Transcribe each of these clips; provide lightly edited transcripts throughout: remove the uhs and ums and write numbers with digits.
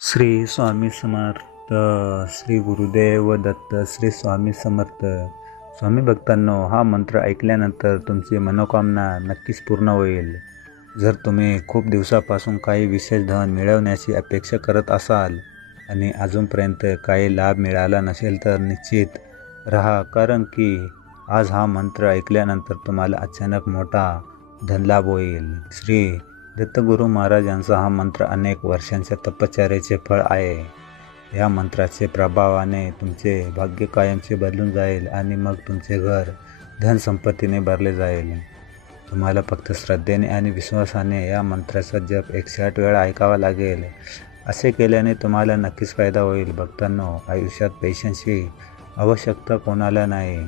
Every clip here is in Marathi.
श्री स्वामी समर्थ. श्री गुरुदेव दत्त. श्री स्वामी समर्थ. स्वामी भक्तांनो, हा मंत्र ऐकल्यानंतर तुमची मनोकामना नक्कीच पूर्ण होईल. जर तुम्ही खूप दिवसापासून काही विशेष धन मिळवण्याची अपेक्षा करत असाल आणि अजूनपर्यंत काही लाभ मिळाला नसेल तर निश्चित राहा, कारण की आज हा मंत्र ऐकल्यानंतर तुम्हाला अचानक मोठा धनलाभ होईल. श्री दत्तगुरू महाराज यांचा हा मंत्र अनेक वर्षांच्या तपश्चर्येचे फळ आहे. या मंत्राचे प्रभावाने तुमचे भाग्य कायमचे बदलून जाईल आणि मग तुमचे घर धनसंपत्तीने भरले जाईल. तुम्हाला फक्त श्रद्धेने आणि विश्वासाने या मंत्राचा जप 108 वेळा ऐकावा लागेल. असे केल्याने तुम्हाला नक्कीच फायदा होईल. भक्तांनो, आयुष्यात पैशांची आवश्यकता कोणाला नाही.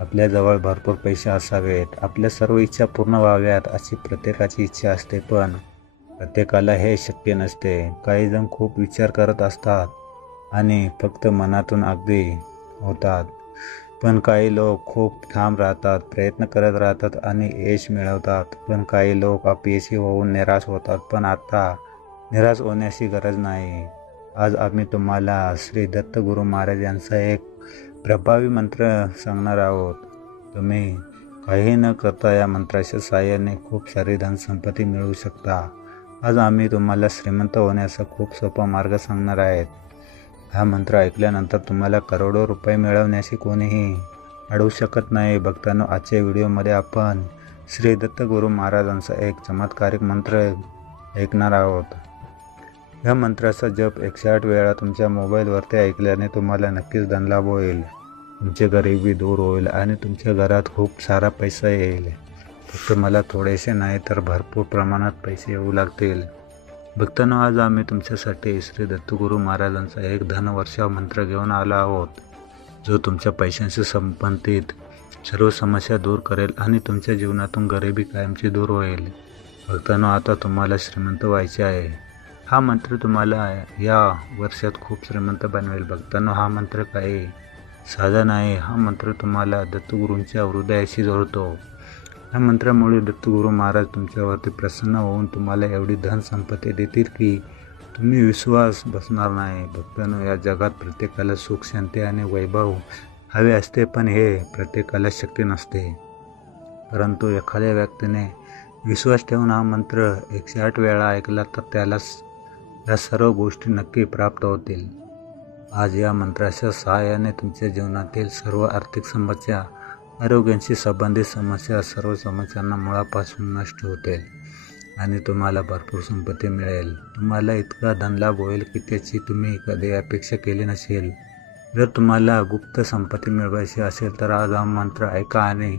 आपल्याजवळ भरपूर पैसे असावेत, आपल्या सर्व इच्छा पूर्ण व्हाव्यात अशी प्रत्येकाची इच्छा असते, पण प्रत्येकाला हे शक्य नसते. काही जण खूप विचार करत असतात आणि फक्त मनातून अगदी होतात, पण काही लोक खूप ठाम राहतात, प्रयत्न करत राहतात आणि यश मिळवतात. पण काही लोक अपयशी होऊन निराश होतात. पण आता निराश होण्याची गरज नाही. आज आम्ही तुम्हाला श्री दत्तगुरू महाराज यांचा एक प्रभावी मंत्र सांगणार आहोत. तुम्ही काही न करता या मंत्राच्या साहाय्याने खूप सारी धनसंपत्ती मिळवू शकता. आज आम्ही तुम्हाला श्रीमंत होण्याचा खूप सोपा मार्ग सांगणार आहेत. हा मंत्र ऐकल्यानंतर तुम्हाला करोडो रुपये मिळवण्याची कोणीही अडवू शकत नाही. भक्तांनो, आजच्या व्हिडिओमध्ये आपण श्री दत्तगुरू महाराजांचा एक चमत्कारिक मंत्र ऐकणार आहोत. या मंत्राचा जप 108 वेळा तुमच्या मोबाईलवरती ऐकल्याने तुम्हाला नक्कीच धनलाभ होईल. तुमची गरिबी दूर होईल आणि तुमच्या घरात खूप सारा पैसा येईल. फक्त मला थोडेसे नाही तर भरपूर प्रमाणात पैसे येऊ लागतील. भक्तांनो, आज आम्ही तुमच्यासाठी श्री दत्तगुरू महाराजांचा एक धनवर्षाव मंत्र घेऊन आलो आहोत, जो तुमच्या पैशांशी संबंधित सर्व समस्या दूर करेल आणि तुमच्या जीवनातून गरिबी कायमची दूर होईल. भक्तांनो, आता तुम्हाला श्रीमंत व्हायचे आहे. हा मंत्र तुम्हाला या वर्षात खूप श्रीमंत बनवेल. भक्तांनो, हा मंत्र काही साधा नाही. हा मंत्र तुम्हाला दत्तगुरूंच्या हृदयाशी जोडतो. या मंत्रामुळे दत्तगुरू महाराज तुमच्यावरती प्रसन्न होऊन तुम्हाला एवढी धनसंपत्ती देतील की तुम्ही विश्वास बसणार नाही. भक्तांनो, या जगात प्रत्येकाला सुख, शांती आणि वैभव हवे असते, पण हे प्रत्येकाला शक्य नसते. परंतु एखाद्या व्यक्तीने विश्वास ठेवून हा मंत्र 108 वेळा ऐकला तर त्याला या सर्व गोष्टी नक्की प्राप्त होतील. आज या मंत्राच्या सहाय्याने तुमच्या जीवनातील सर्व आर्थिक समस्या, आरोग्याशी संबंधित समस्या, सर्व समस्यांना मुळापासून नष्ट होतील आणि तुम्हाला भरपूर संपत्ती मिळेल. तुम्हाला इतका धनलाभ होईल की त्याची तुम्ही कधी अपेक्षा केली नसेल. जर तुम्हाला गुप्त संपत्ती मिळवायची असेल तर आज हा मंत्र ऐका आणि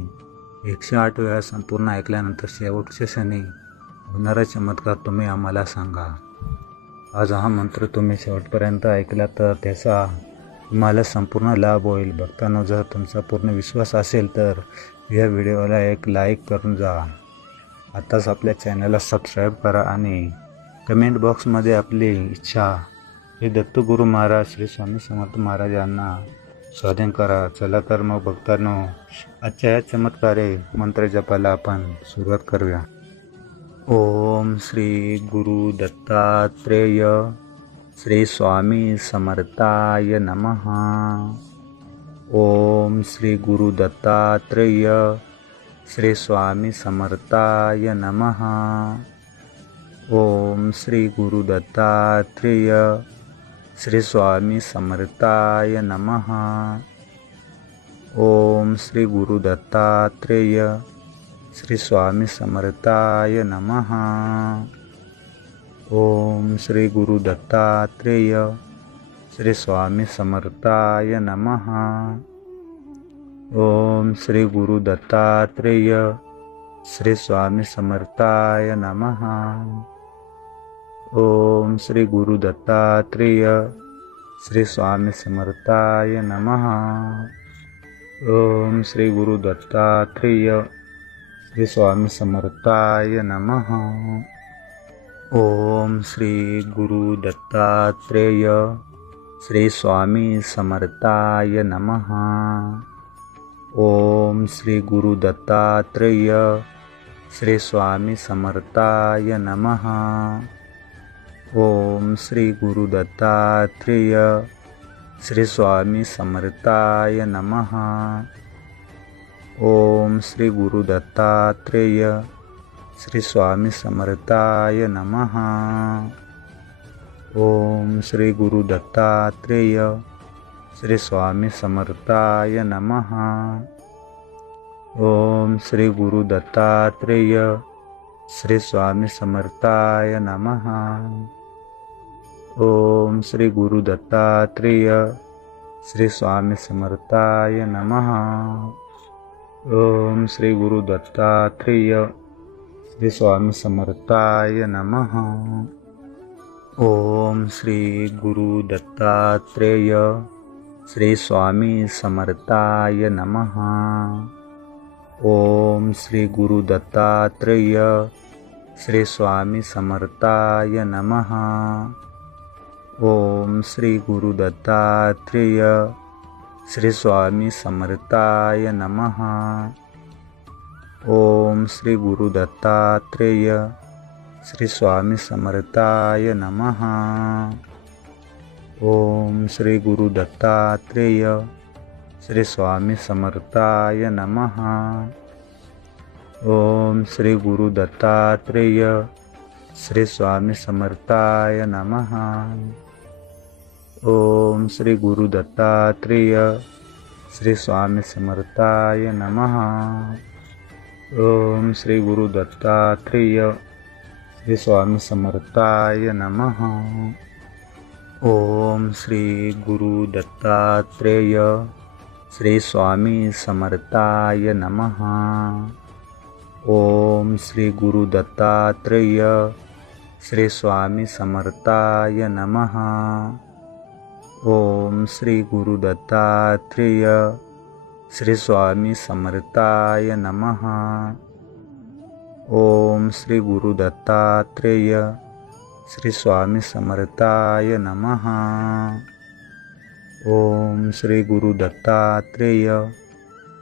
108 वेळा संपूर्ण ऐकल्यानंतर शेवटच्या क्षणी होणारा चमत्कार तुम्ही आम्हाला सांगा. आज हा मंत्र तुम्ही शेवटपर्यंत ऐकला तर त्याचा तुम्हाला संपूर्ण लाभ होईल. भक्तांनो, जर तुमचा पूर्ण विश्वास असेल तर या व्हिडिओला एक लाईक करून जा. आताच आपल्या चॅनलला सबस्क्राईब करा आणि कमेंट बॉक्समध्ये आपली इच्छा हे दत्तगुरू महाराज श्री स्वामी समर्थ महाराज यांना स्वाधीन करा. चला तर मग भक्तांनो, आजच्या या चमत्कारिक मंत्र जपाला आपण सुरुवात करूया. ओम श्री गुरु दत्तात्रेय श्री स्वामी समर्थाय नमः. ओम श्री गुरु दत्तात्रेय श्री स्वामी समर्थाय नमः. ओम श्री गुरु दत्तात्रेय श्री स्वामी समर्थाय नमः. ओम श्री गुरु दत्तात्रेय श्री स्वामी समर्थाय नमः. ओम श्री गुरु दत्तात्रेय श्री स्वामी समर्थाय नमः. ओम श्री गुरु दत्तात्रेय श्री स्वामी समर्थाय नमः. ओम श्री गुरु दत्तात्रेय श्री स्वामी समर्थाय नमः. ओम श्री गुरु दत्तात्रेय श्री स्वामी समर्थाय नमः. ओम श्री गुरु दत्तात्रेय श्री स्वामी समर्थाय नमः. ओम श्री गुरु दत्तात्रेय श्री स्वामी समर्थाय नमः. ओम श्री गुरु दत्तात्रेय श्री स्वामी समर्थाय नमः। ओम श्री गुरु दत्तात्रेय श्री स्वामी समर्थाय नमः। ओम श्री गुरु दत्तात्रेय श्री स्वामी समर्थाय नमः। ओम श्री गुरु दत्तात्रेय श्री स्वामी समर्थाय नमः। ओम श्री गुरु दत्तात्रेय श्री स्वामी समर्थाय नमः। ओम श्री गुरु दत्तात्रेय श्री स्वामी समर्थाय नमः। ओम श्री गुरु दत्तात्रेय श्री स्वामी समर्थाय नमः। ओम श्री गुरु दत्तात्रेय श्री स्वामी समर्थाय नमः। ओम श्री गुरु दत्तात्रेय श्री स्वामी समर्थाय नमः। ओम श्री गुरु दत्तात्रेय श्री स्वामी समर्थाय नमः। ओम श्री गुरु दत्तात्रेय श्री स्वामी समर्थाय नमः। ओम श्री गुरु दत्तात्रेय श्री स्वामी समर्थाय नमः। ओम श्री गुरु दत्तात्रेय श्री स्वामी समर्थाय नमः। ओम श्री गुरु दत्तात्रेय श्री स्वामी समर्थाय नमः। ओम श्री गुरु दत्तात्रेय श्री स्वामी समर्थाय नमः। ओम श्री गुरु दत्तात्रेय श्री स्वामी समर्थाय नमः। ओम श्री गुरु दत्तात्रेय श्री स्वामी समर्थाय नमः। ओम श्री गुरु दत्तात्रेय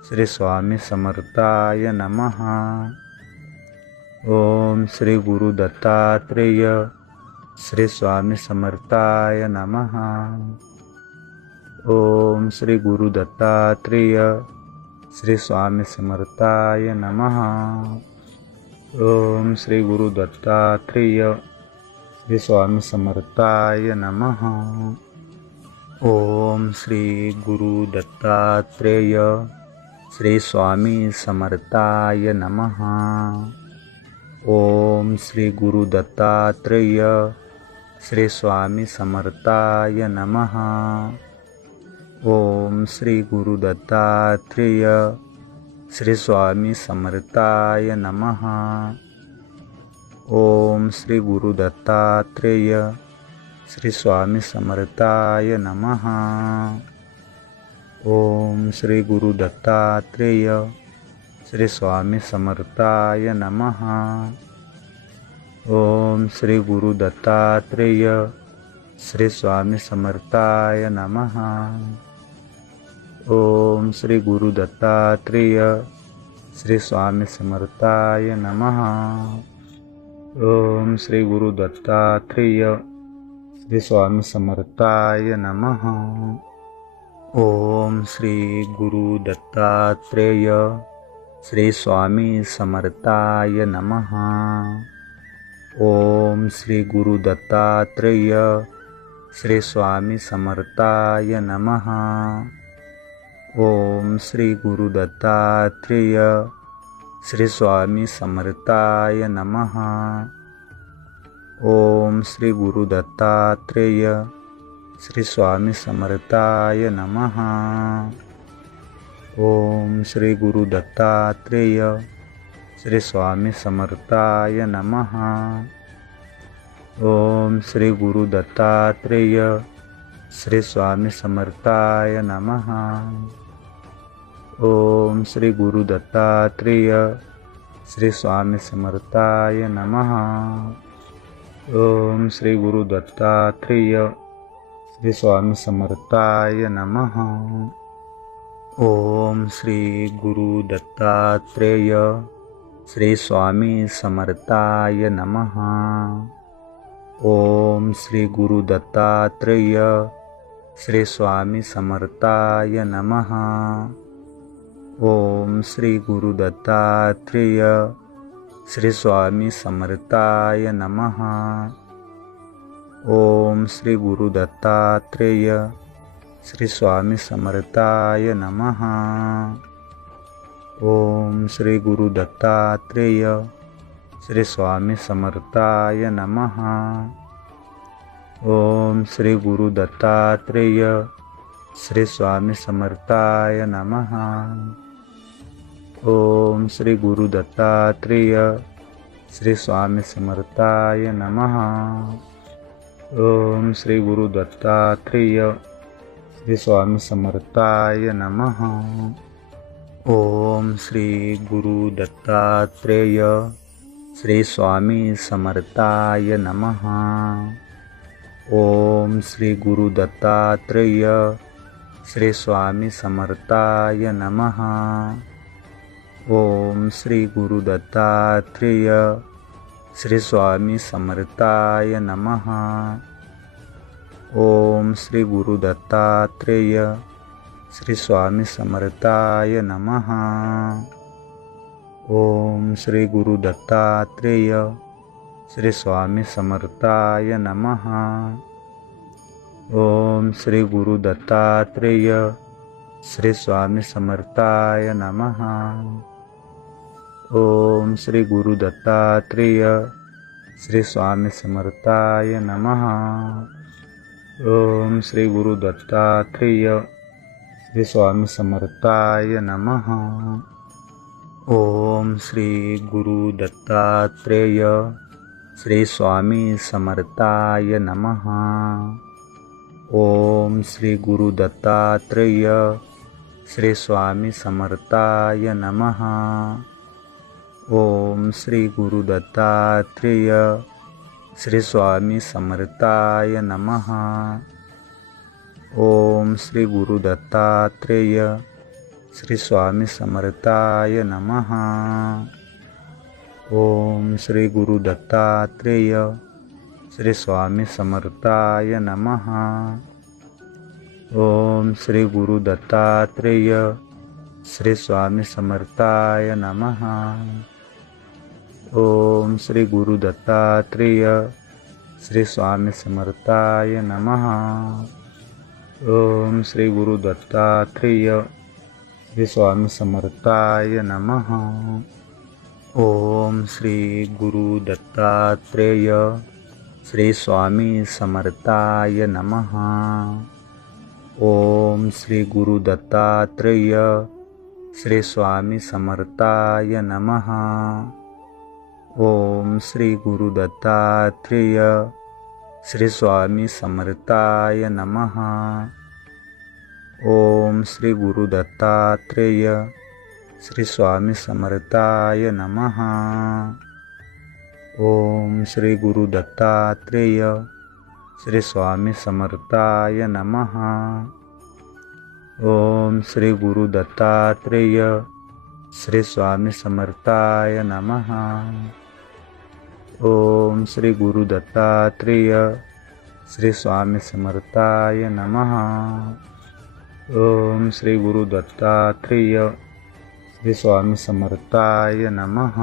श्री स्वामी समर्थाय नमः। ओम श्री गुरु दत्तात्रेय श्री स्वामी समर्थाय नमः। ओम श्री गुरु दत्तात्रेय श्री स्वामी समर्थाय नमः। ओम श्री गुरु दत्तात्रेय श्री स्वामी समर्थाय नमः। ओम श्री गुरु दत्तात्रेय श्री स्वामी समर्थाय नमः। ओम श्री गुरु दत्तात्रेय श्री स्वामी समर्थाय नमः। ओम श्री गुरु दत्तात्रेय श्री स्वामी समर्थाय नमः। ओम श्री गुरु दत्तात्रेय श्री स्वामी समर्थाय नमः। ओम श्री गुरु दत्तात्रेय श्री स्वामी समर्थाय नमः। ओम श्री गुरु दत्तात्रेय श्री स्वामी समर्थाय नमः। ओम श्री गुरु दत्तात्रेय श्री स्वामी समर्थाय नमः। ओम श्री गुरु दत्तात्रेय श्री स्वामी समर्थाय नमः। ओम श्री गुरु दत्तात्रेय श्री स्वामी समर्थाय नमः। ओम श्री गुरु दत्तात्रेय श्री स्वामी समर्थाय नमः। ओम श्री गुरु दत्तात्रेय श्री स्वामी समर्थाय नमः। ओम श्री गुरु दत्तात्रेय श्री स्वामी समर्थाय नमः। ओम श्री गुरु दत्तात्रेय श्री स्वामी समर्थाय नमः। ओम श्री गुरु दत्तात्रेय श्री स्वामी समर्थाय नमः। ओम श्री गुरु दत्तात्रेय श्री स्वामी समर्थाय नमः। ओम श्री गुरु दत्तात्रेय श्री स्वामी समर्थाय नमः। ओम श्री गुरु दत्तात्रेय श्री स्वामी समर्थाय नमः। ओम श्री गुरु दत्तात्रेय श्री स्वामी समर्थाय नमः। ओम श्री गुरु दत्तात्रेय श्री स्वामी समर्थाय नमः। ओम श्री गुरु दत्तात्रेय श्री स्वामी समर्थाय नमः। ओम श्री गुरु दत्तात्रेय श्री स्वामी समर्थाय नमः। ओम श्री गुरु दत्तात्रेय श्री स्वामी समर्थाय नमः। ओम श्री गुरु दत्तात्रेय श्री स्वामी समर्थाय नमः। ओम श्री गुरु दत्तात्रेय श्री स्वामी समर्थाय नमः। ओम श्री गुरु दत्तात्रेय श्री स्वामी समर्थाय नमः। ओम श्री गुरु दत्तात्रेय श्री स्वामी समर्थाय नमः। ओम श्री गुरु दत्तात्रेय श्री स्वामी समर्थाय नमः। ओम श्री गुरु दत्तात्रेय श्री स्वामी समर्थाय नमः। ओम श्री गुरु दत्तात्रेय श्री स्वामी समर्थाय नमः। ओम श्री गुरु दत्तात्रेय श्री स्वामी समर्थाय नमः। ओम श्री गुरु दत्तात्रेय श्री स्वामी समर्थाय नमः। ओम श्री गुरु दत्तात्रेय श्री स्वामी समर्थाय नमः। ओम श्री गुरु दत्तात्रेय श्री स्वामी समर्थाय नमः। ओम श्री गुरु दत्तात्रेय श्री स्वामी समर्थाय नमः। ओम श्री गुरु दत्तात्रेय श्री स्वामी समर्थाय नमः। ओम श्री गुरु दत्तात्रेय श्री स्वामी समर्थाय नमः। ओम श्री गुरु दत्तात्रेय श्री स्वामी समर्थाय नमः। ओम श्री गुरु दत्तात्रेय श्री स्वामी समर्थाय नमः। ओम श्री गुरु दत्तात्रेय श्री स्वामी समर्थाय नमः। ओम श्री गुरु दत्तात्रेय श्री स्वामी समर्थाय नमः। ओम श्री गुरु दत्तात्रेय श्री स्वामी समर्थाय नमः। ओम श्री गुरु दत्तात्रेय श्री स्वामी समर्थाय नमः। ओम श्री गुरु दत्तात्रेय श्री स्वामी समर्थाय नमः। ओम श्री गुरु दत्तात्रेय श्री स्वामी समर्थाय नमः। ओम श्री गुरु दत्तात्रेय श्री स्वामी समर्थाय नमः। ओम श्री गुरु दत्तात्रेय श्री स्वामी समर्थाय नमः। ओम श्री गुरु दत्तात्रेय श्री स्वामी समर्थाय नमः। ओम श्री गुरु दत्तात्रेय श्री स्वामी समर्थाय नमः। ओम श्री गुरु दत्तात्रेय श्री स्वामी समर्थाय नमः।